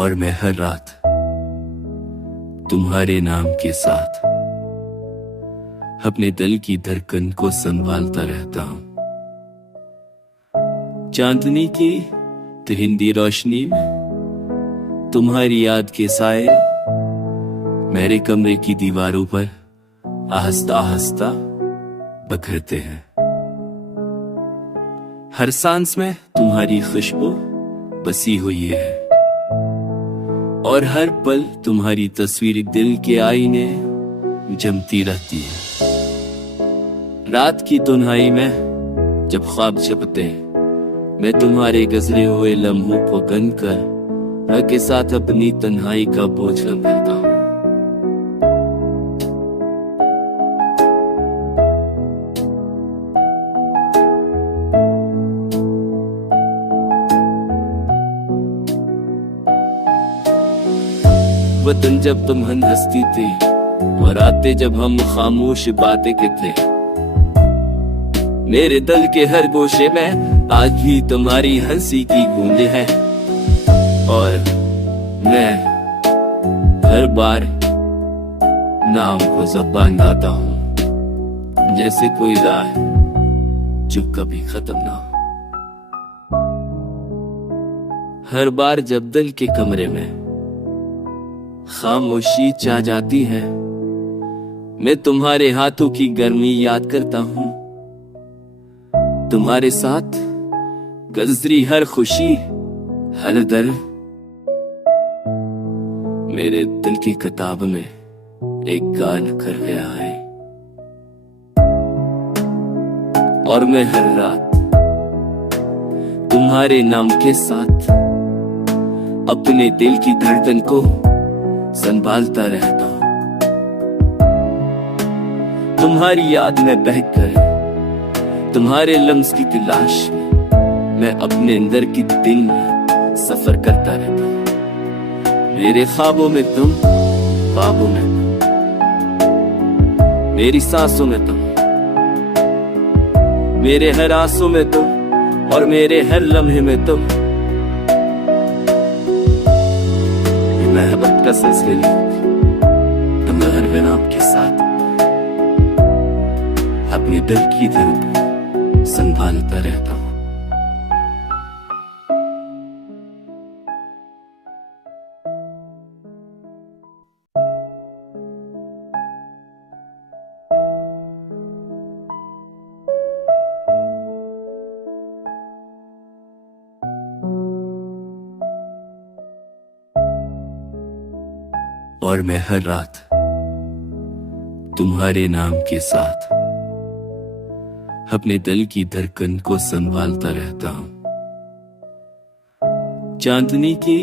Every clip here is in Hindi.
और मैं हर रात तुम्हारे नाम के साथ अपने दिल की धड़कन को संभालता रहता हूं। चांदनी की तिरंदी रोशनी में तुम्हारी याद के साए मेरे कमरे की दीवारों पर आहिस्ता आहिस्ता बिखरते हैं। हर सांस में तुम्हारी खुशबू बसी हुई है और हर पल तुम्हारी तस्वीर दिल के आईने जमती रहती है। रात की तन्हाई में जब ख्वाब झपटे मैं तुम्हारे गुजरे हुए लम्हों को गन कर के साथ अपनी तन्हाई का बोझ लपेटता हूं। वतन जब तुम हंसती थी और रातें जब हम खामोश बातें करते, मेरे दिल के हर गोशे में आज भी तुम्हारी हंसी की गूंजें हैं। और मैं हर बार नाम को ज़बान लाता हूं, जैसे कोई राह जो कभी खत्म ना हो। हर बार जब दिल के कमरे में खामोशी छा जाती है, मैं तुम्हारे हाथों की गर्मी याद करता हूं। तुम्हारे साथ गुजरी हर खुशी, हर दर्द मेरे दिल की किताब में एक गान कर गया है। और मैं हर रात तुम्हारे नाम के साथ अपने दिल की धड़कन को संभालता रहता हूं। तुम्हारी याद में बहकर तुम्हारे लम्स की तलाश में मैं अपने अंदर की दिन सफर करता रहता हूं। मेरे ख्वाबों में तुम, ख्वाबों में तुम, मेरी सांसों में तुम, मेरे हर आंसू में तुम और मेरे हर लम्हे में तुम। मोहब्बत का सिलसिला तुम्हें हर नाम के साथ अपने दिल की धड़कन संभालता रहता हूं। और मैं हर रात तुम्हारे नाम के साथ अपने दिल की धड़कन को संभालता रहता हूं। चांदनी की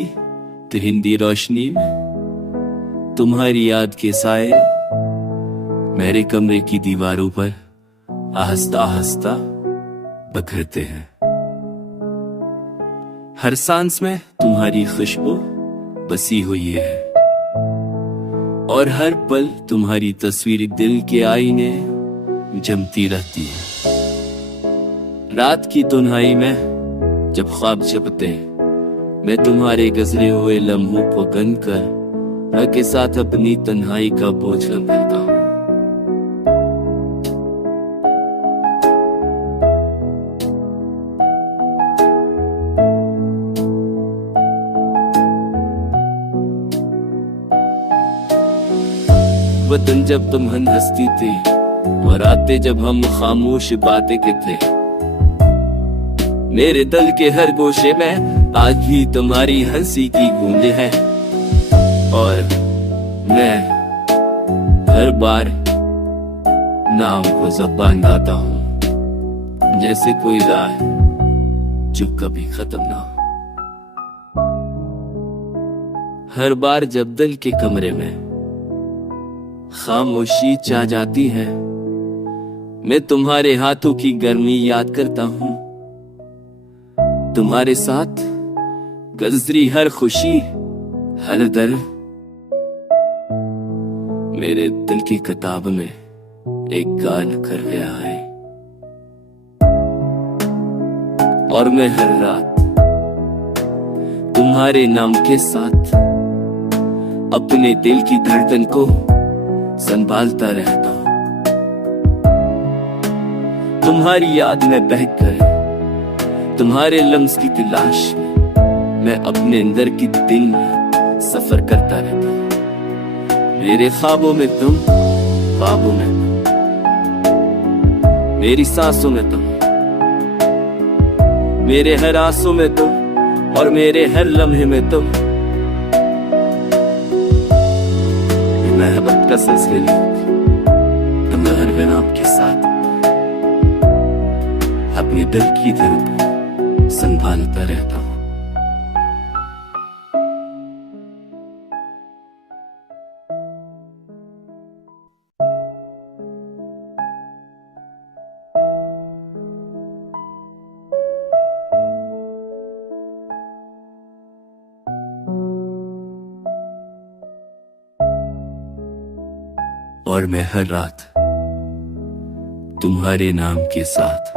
तिरंदी रोशनी में तुम्हारी याद के साए मेरे कमरे की दीवारों पर आहिस्ता आहिस्ता बिखरते हैं। हर सांस में तुम्हारी खुशबू बसी हुई है और हर पल तुम्हारी तस्वीर दिल के आईने जमती रहती है। रात की तन्हाई में जब ख्वाब झपटे मैं तुम्हारे गुजरे हुए लम्हों को गन कर के साथ अपनी तन्हाई का बोझ लपेटता हूं। वतन जब तुम हंसती थी और रातें जब हम खामोश बातें करते, मेरे दिल के हर गोशे में आज भी तुम्हारी हंसी की गूंजें हैं। और मैं हर बार नाम को ज़बान लाता हूं, जैसे कोई राह जो कभी खत्म ना हो। हर बार जब दिल के कमरे में खामोशी छा जाती है, मैं तुम्हारे हाथों की गर्मी याद करता हूं। तुम्हारे साथ गुजरी हर खुशी, हर दर्द मेरे दिल की किताब में एक गान कर गया है। और मैं हर रात तुम्हारे नाम के साथ अपने दिल की धड़कन को संभालता रहता हूं। तुम्हारी याद में बहकर तुम्हारे लम्स की तलाश में मैं अपने अंदर की दिन सफर करता रहता हूं। मेरे ख्वाबों में तुम, ख्वाबों में तुम, मेरी सांसों में तुम, मेरे हर आंसू में तुम और मेरे हर लम्हे में तुम। मोहब्बत का सिलसिला तुम हर दिन आपके साथ अपने दिल की धड़कन संभालता रहता हूं। और मैं हर रात तुम्हारे नाम के साथ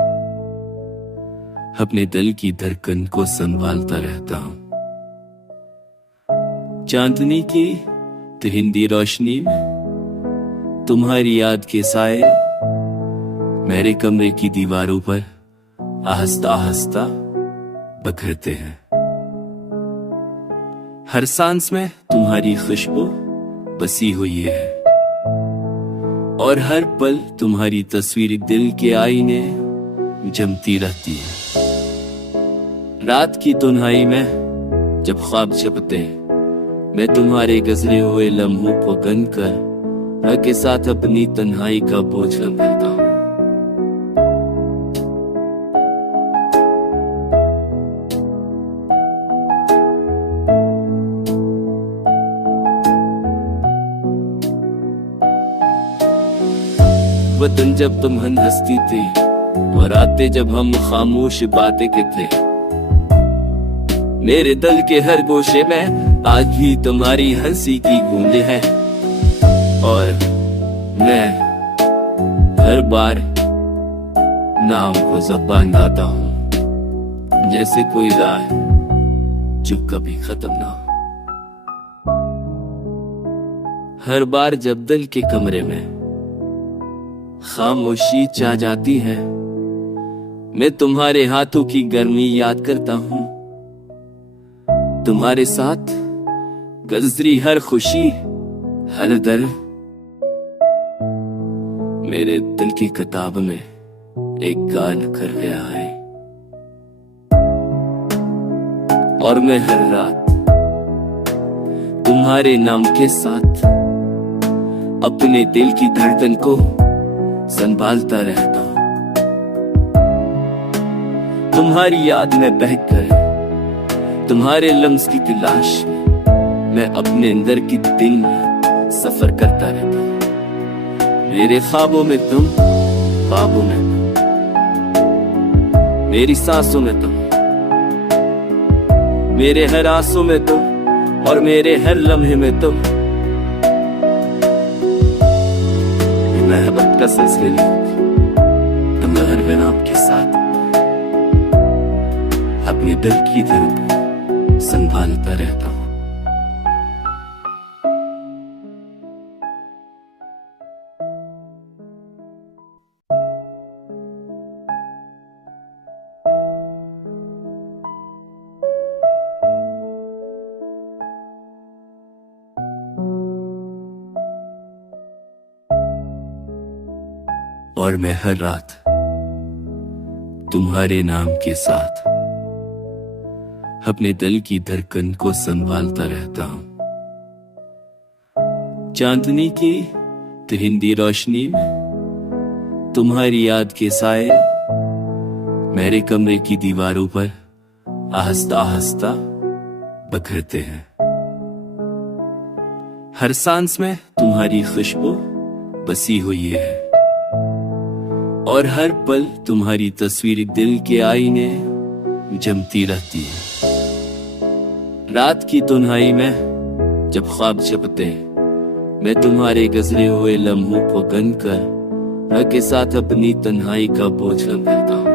अपने दिल की धड़कन को संभालता रहता हूं। चांदनी की तिरंदी रोशनी में तुम्हारी याद के साए मेरे कमरे की दीवारों पर आहिस्ता आहिस्ता बिखरते हैं। हर सांस में तुम्हारी खुशबू बसी हुई है और हर पल तुम्हारी तस्वीर दिल के आईने जमती रहती है। रात की तन्हाई में जब ख्वाब छपते मैं तुम्हारे गुजरे हुए लम्हों को गनकर के साथ अपनी तन्हाई का बोझ लंघता हूं। वतन जब तुम हंसती थी और आते जब हम खामोश बातें करते, मेरे दिल के हर गोशे में आज भी तुम्हारी हंसी की गूंजें हैं। और मैं हर बार नाम को ज़बान लाता हूं जैसे कोई राह जो कभी खत्म ना हो। हर बार जब दिल के कमरे में खामोशी छा जाती है मैं तुम्हारे हाथों की गर्मी याद करता हूं। तुम्हारे साथ गुजरी हर खुशी हर दर्द मेरे दिल की किताब में एक गान कर गया है। और मैं हर रात तुम्हारे नाम के साथ अपने दिल की धड़कन को संभालता रहता हूं। तुम्हारी याद में बहकर तुम्हारे लम्स की तलाश में मैं अपने अंदर की दिन सफर करता रहता हूं। मेरे ख्वाबों में तुम, ख्वाबों में तुम, मेरी सांसों में तुम, मेरे हर आंसू में तुम और मेरे हर लम्हे में तुम। मोहब्बत का सिलसिला तुम हर दिन आपके साथ अपने दिल की धड़कन संभालता रहता हूं। और मैं हर रात तुम्हारे नाम के साथ अपने दिल की धड़कन को संभालता रहता हूं। चांदनी की तिरंदी रोशनी में तुम्हारी याद के साए मेरे कमरे की दीवारों पर आहिस्ता आहिस्ता बिखरते हैं। हर सांस में तुम्हारी खुशबू बसी हुई है और हर पल तुम्हारी तस्वीर दिल के आईने जमती रहती है। रात की तन्हाई में जब ख्वाब छपते मैं तुम्हारे गुजरे हुए लम्हों को गनकर के साथ अपनी तन्हाई का बोझ लंघता हूं।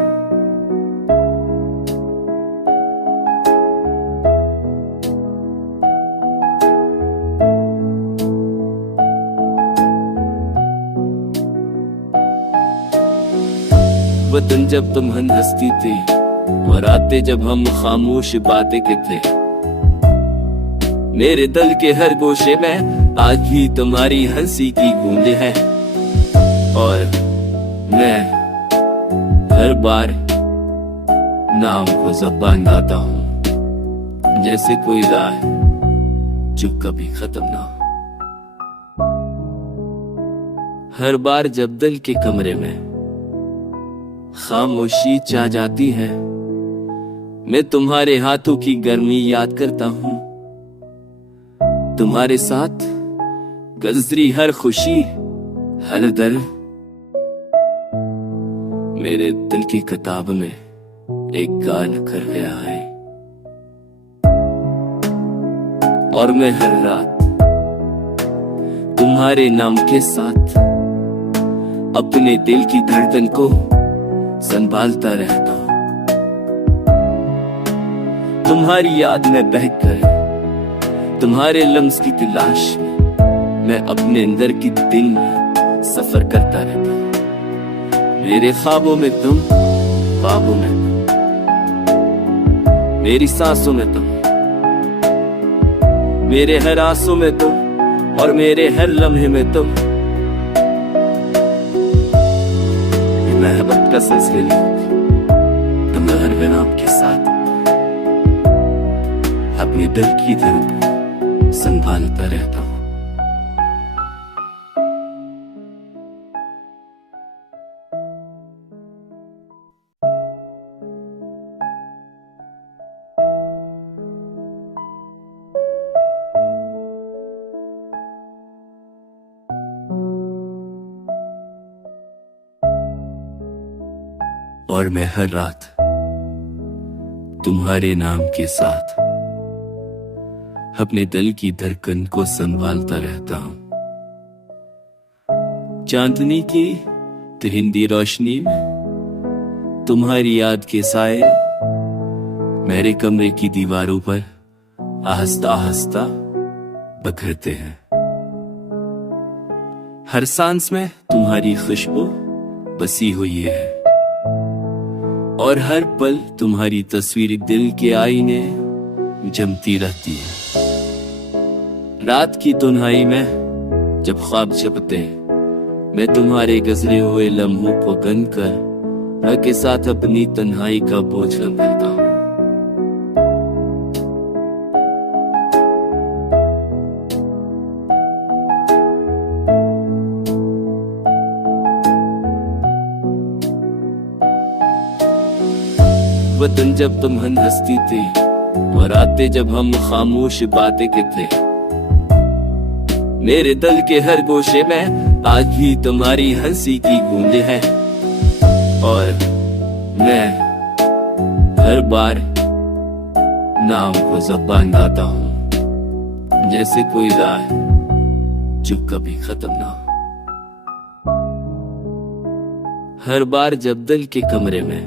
दिन जब तुम हंसती थी और आते जब हम खामोश बातें करते, मेरे दिल के हर गोशे में आज भी तुम्हारी हंसी की गूंज है। और मैं हर बार नाम को ज़बान लाता हूँ, जैसे कोई राह जो कभी खत्म ना हो। हर बार जब दिल के कमरे में खामोशी छा जाती है, मैं तुम्हारे हाथों की गर्मी याद करता हूँ। तुम्हारे साथ गुजरी हर खुशी, हर दर्द मेरे दिल की किताब में एक गान कर गया है। और मैं हर रात तुम्हारे नाम के साथ अपने दिल की धड़कन को संभालता रहता हूं। तुम्हारी याद में बहकर तुम्हारे लम्स की तलाश में मैं अपने अंदर की दिन सफर करता रहता हूं। मेरे ख्वाबों में तुम, ख्वाबों में तुम, मेरी सांसों में तुम, मेरे हर आंसू में तुम और मेरे हर लम्हे में तुम। मोहब्बत का सिलसिला तुम हर बिना आपके साथ अपने दिल की दर्द संभालता रहता हूं। और मैं हर रात तुम्हारे नाम के साथ अपने दिल की धड़कन को संभालता रहता हूं। चांदनी की तिरंदी रोशनी में तुम्हारी याद के साए मेरे कमरे की दीवारों पर आहिस्ता आहिस्ता बिखरते हैं। हर सांस में तुम्हारी खुशबू बसी हुई है और हर पल तुम्हारी तस्वीर दिल के आईने जमती रहती है। रात की तन्हाई में जब ख्वाब झपटे, मैं तुम्हारे गुजरे हुए लम्हों को गनकर के साथ अपनी तन्हाई का बोझ लंघता हूं। वो दिन जब तुम हंसती थी और आते जब हम खामोश बातें करते, मेरे दिल के हर गोशे में आज भी तुम्हारी हंसी की गूंज है। और मैं हर बार नाम को ज़बान लाता हूँ, जैसे कोई राह जो कभी खत्म ना हो। हर बार जब दिल के कमरे में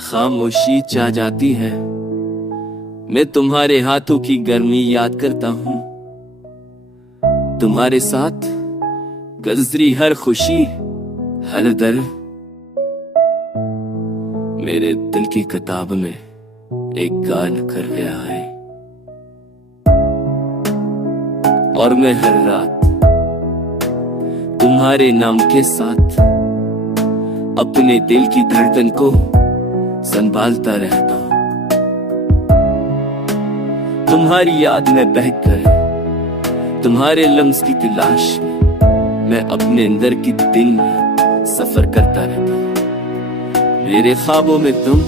खामोशी छा जाती है, मैं तुम्हारे हाथों की गर्मी याद करता हूँ। तुम्हारे साथ गुजरी हर खुशी, हर दर्द मेरे दिल की किताब में एक गान कर गया है। और मैं हर रात तुम्हारे नाम के साथ अपने दिल की धड़कन को संभालता रहता हूं। तुम्हारी याद में बहकर तुम्हारे लम्स की तलाश में मैं अपने अंदर की दिन सफर करता रहता हूं। मेरे ख्वाबों में तुम,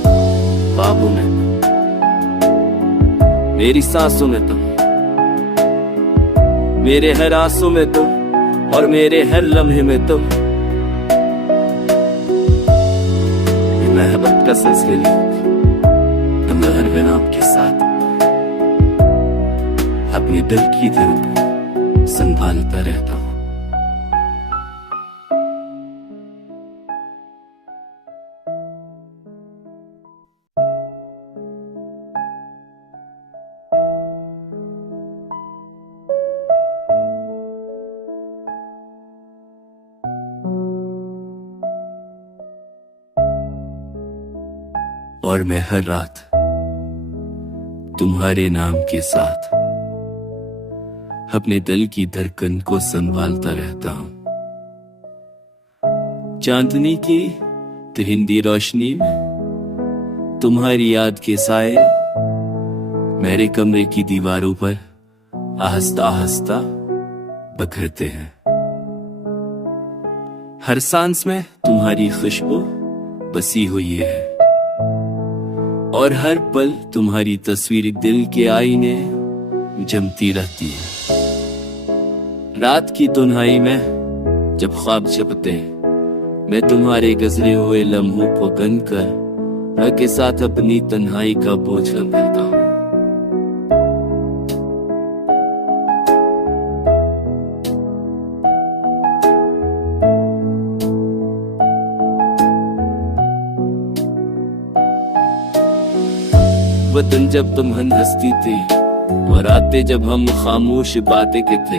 ख्वाबों में तुम, मेरी सांसों में तुम, मेरे हर आंसू में तुम और मेरे हर लम्हे में तुम। मोहब्बत का सिलसिला तुम हर बिना आपके साथ अपने दिल की दर्द संभालता रहता हूं। और मैं हर रात तुम्हारे नाम के साथ अपने दिल की धड़कन को संभालता रहता हूं। चांदनी की तिरंदी रोशनी में तुम्हारी याद के साए मेरे कमरे की दीवारों पर आहिस्ता आहिस्ता बिखरते हैं। हर सांस में तुम्हारी खुशबू बसी हुई है और हर पल तुम्हारी तस्वीर दिल के आईने जमती रहती है। रात की तन्हाई में जब ख्वाब झपटे मैं तुम्हारे गुजरे हुए लम्हों को गनकर के साथ अपनी तन्हाई का बोझ लपेटता हूं। वतन जब तुम हंसती थी और रातें जब हम खामोश बातें करते,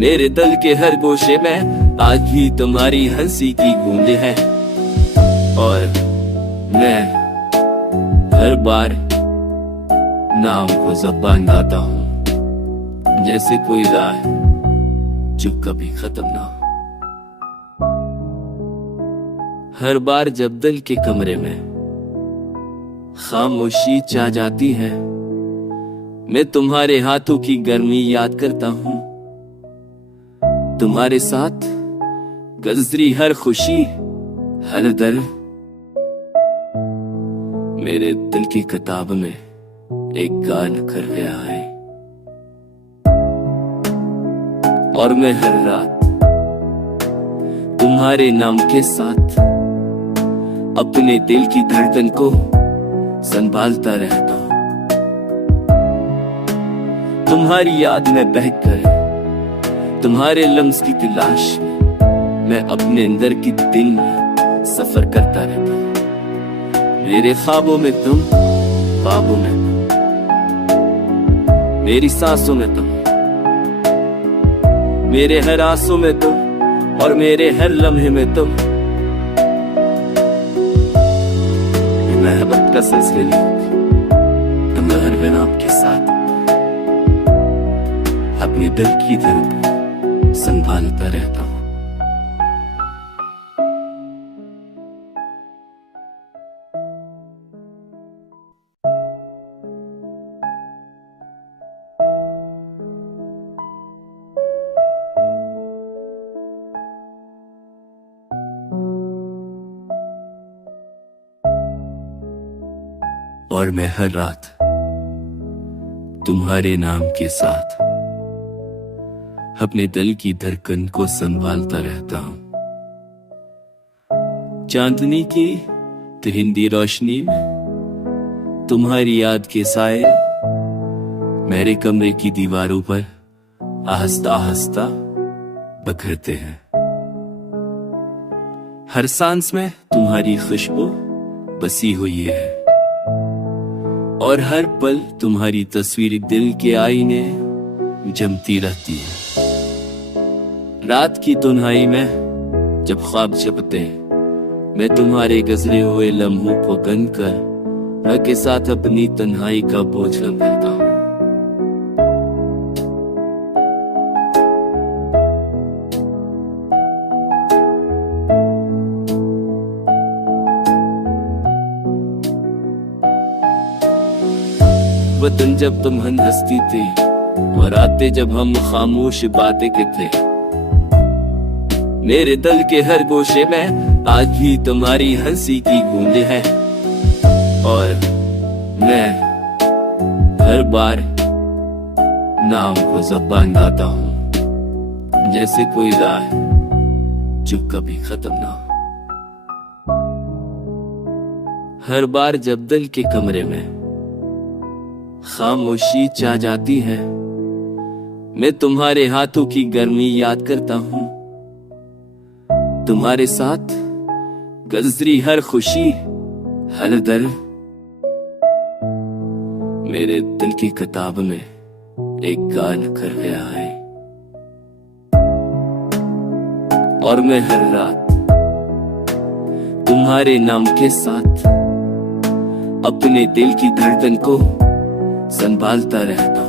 मेरे दिल के हर गोशे में आज भी तुम्हारी हंसी की गूंजें हैं। और मैं हर बार नाम को ज़बान लाता हूं जैसे कोई राह जो कभी खत्म ना हो। हर बार जब दिल के कमरे में खामोशी छा जाती है मैं तुम्हारे हाथों की गर्मी याद करता हूं। तुम्हारे साथ गुजरी हर खुशी हर दर्द मेरे दिल की किताब में एक गान कर गया है। और मैं हर रात तुम्हारे नाम के साथ अपने दिल की धड़कन को संभालता रहता हूं। तुम्हारी याद में बहकर तुम्हारे लम्स की तलाश में मैं अपने अंदर की दिन सफर करता रहता हूं। मेरे ख्वाबों में तुम, ख्वाबों में तुम, मेरी सांसों में तुम, मेरे हर आंसू में तुम और मेरे हर लम्हे में तुम। मोहब्बत का सिलसिला तुम हर दिन आपके साथ अपने दिल की धड़कन संभालता रहता हूं। और मैं हर रात तुम्हारे नाम के साथ अपने दिल की धड़कन को संभालता रहता हूं। चांदनी की तिरंदी रोशनी में तुम्हारी याद के साए मेरे कमरे की दीवारों पर आहिस्ता आहिस्ता बिखरते हैं। हर सांस में तुम्हारी खुशबू बसी हुई है और हर पल तुम्हारी तस्वीर दिल के आईने जमती रहती है। रात की तन्हाई में जब ख्वाब झपटे मैं तुम्हारे गुजरे हुए लम्हों को गनकर के साथ अपनी तन्हाई का बोझ लपेटता हूं। वतन जब तुम हंसती थी और रातें जब हम खामोश बातें करते, मेरे दिल के हर गोशे में आज भी तुम्हारी हंसी की गूंजें हैं। और मैं हर बार नाम को ज़बान लाता हूं जैसे कोई राह जो कभी खत्म ना हो। हर बार जब दिल के कमरे में खामोशी छा जाती है मैं तुम्हारे हाथों की गर्मी याद करता हूं। तुम्हारे साथ गुजरी हर खुशी हर दर्द मेरे दिल की किताब में एक गान कर गया है। और मैं हर रात तुम्हारे नाम के साथ अपने दिल की धड़कन को संभालता रहता